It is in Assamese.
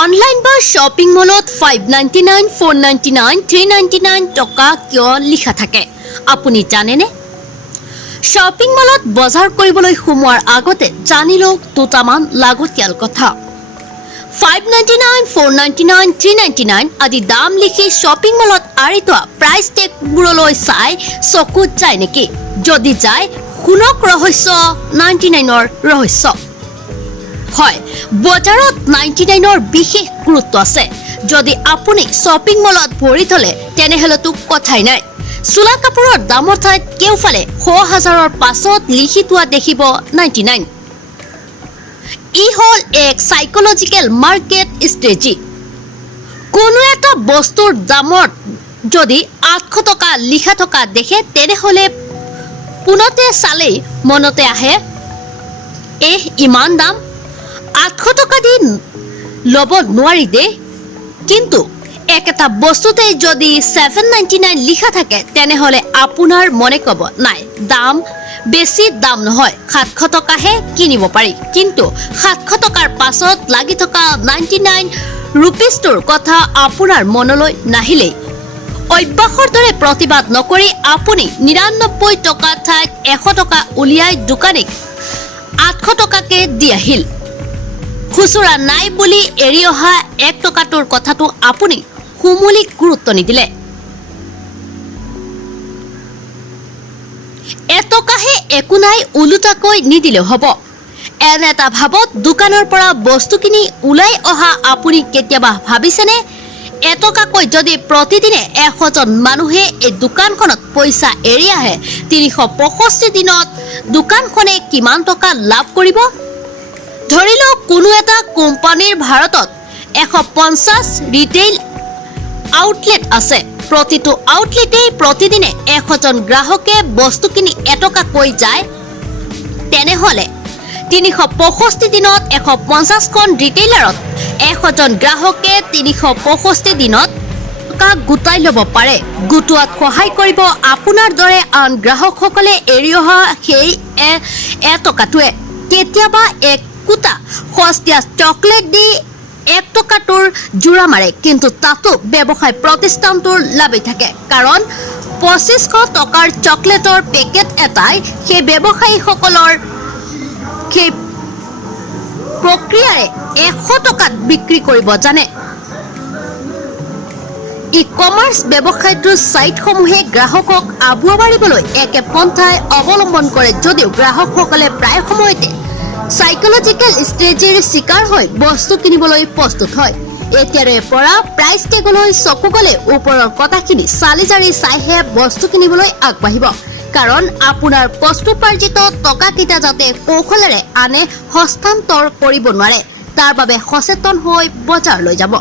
অনলাইন বা শ্বপিং মলত 599, 499, 399 টকা কিয় লিখা থাকে আপুনি জানেনে? শ্বপিং মলত বজাৰ কৰিবলৈ সোমোৱাৰ আগতে জানি লওক দুটামান লাগতিয়াল কথা। 599, 499, 399 আদি দাম লিখি শ্বপিং মলত আঁৰি থোৱা প্ৰাইচ টেগবোৰলৈ চাই চকুত যায় নেকি? যদি যায় শুনক ৰহস্য 99ৰ ৰহস্য। হয়, বজাৰত 99ৰ বিশেষ গুৰুত্ব আছে। যদি আপুনি শ্বপিং মলত ভৰি থলে তেনেহলেতো কথাই নাই। চোলা কাপোৰৰ দামৰ ঠাইত কেওফালে 100,000ৰ পাছত লিখি থোৱা দেখিব 99। ই হ'ল এক সাইকোলজিকেল মাৰ্কেট ষ্ট্ৰেটেজি। কোনো এটা বস্তুৰ দামত যদি 800 টকা লিখা থকা দেখে তেনেহলে পুনতে চালেই মনতে আহে ইমান দাম 800 টকা দি ল'ব নোৱাৰি দে। কিন্তু একেটা বস্তুতে যদি 799 লিখা থাকে তেনেহলে আপোনাৰ মনে ক'ব নাই দাম বেছি দাম নহয়, 700 টকাহে কিনিব পাৰি। কিন্তু 700 টকাৰ পাছত লাগি থকা 99 ৰুপিজটোৰ কথা আপোনাৰ মনলৈ নাহিলেই অভ্যাসৰ দৰে প্ৰতিবাদ নকৰি আপুনি 99 টকাৰ ঠাইত 100 টকা উলিয়াই দোকানীক 800 টকাকে দি আহিল। খুচুৰা নাই বুলি এৰি অহা 1 টকাটোৰ কথাটো আপুনি সমূলি গুৰুত্ব নিদিলে। এটকাহে একো নাই ওলোটাকৈ নিদিলেও হ'ব। এনে এটা ভাবত দোকানৰ পৰা বস্তু কিনি ওলাই অহা আপুনি কেতিয়াবা ভাবিছেনে এটকাকৈ যদি প্ৰতিদিনে 100 জন মানুহে এই দোকানখনত পইচা এৰি আহে 365 দিনত দোকানখনে কিমান টকা লাভ কৰিব? ধৰি লওক কোনো এটা কোম্পানীৰ ভাৰতত 150 ৰিটেইল আউটলেট আছে। প্ৰতিটো আউটলেটেই প্ৰতিদিনে 100 জন গ্ৰাহকে বস্তু কিনি এটকাকৈ যায়। তেনেহলে 365 দিনত 150খন ৰিটেইলাৰত 100 জন গ্ৰাহকে 365 দিনত টকা গোটাই ল'ব পাৰে। গোটোৱাত সহায় কৰিব আপোনাৰ দৰে আন গ্ৰাহকসকলে এৰি অহা সেই এটকাটোৱে। কেতিয়াবা এক কোটা সস্তীয়া চকলেট দি 1 টকাটোৰ জোৰা মাৰে, কিন্তু তাতো ব্যৱসায় প্ৰতিষ্ঠানটোৰ লাভেই থাকে। কাৰণ 2500 টকাৰ চকলেটৰ পেকেট এটাই সেই ব্যৱসায়ীসকলৰ সেই প্ৰক্ৰিয়াৰে 100 টকাত বিক্ৰী কৰিব জানে। ই-কমাৰ্চ ব্যৱসায়টোৰ ছাইটসমূহে গ্ৰাহকক আবুৱা মাৰিবলৈ একে পন্থাই অৱলম্বন কৰে যদিও গ্ৰাহকসকলে প্ৰায় সময়তে সাইকোলজিকেল ষ্ট্ৰেটেজিৰ চিকাৰ হৈ বস্তু কিনিবলৈ প্ৰস্তুত হয়। এতিয়াৰে পৰা প্ৰাইচ টেগলৈ চকু গলে ওপৰৰ কথাখিনি চালি জাৰি চাইহে বস্তু কিনিবলৈ আগবাঢ়িব। কাৰণ আপোনাৰ কষ্টোপাৰ্জিত টকাকেইটা যাতে কৌশলেৰে আনে হস্তান্তৰ কৰিব নোৱাৰে তাৰ বাবে সচেতন হৈ বজাৰলৈ যাব।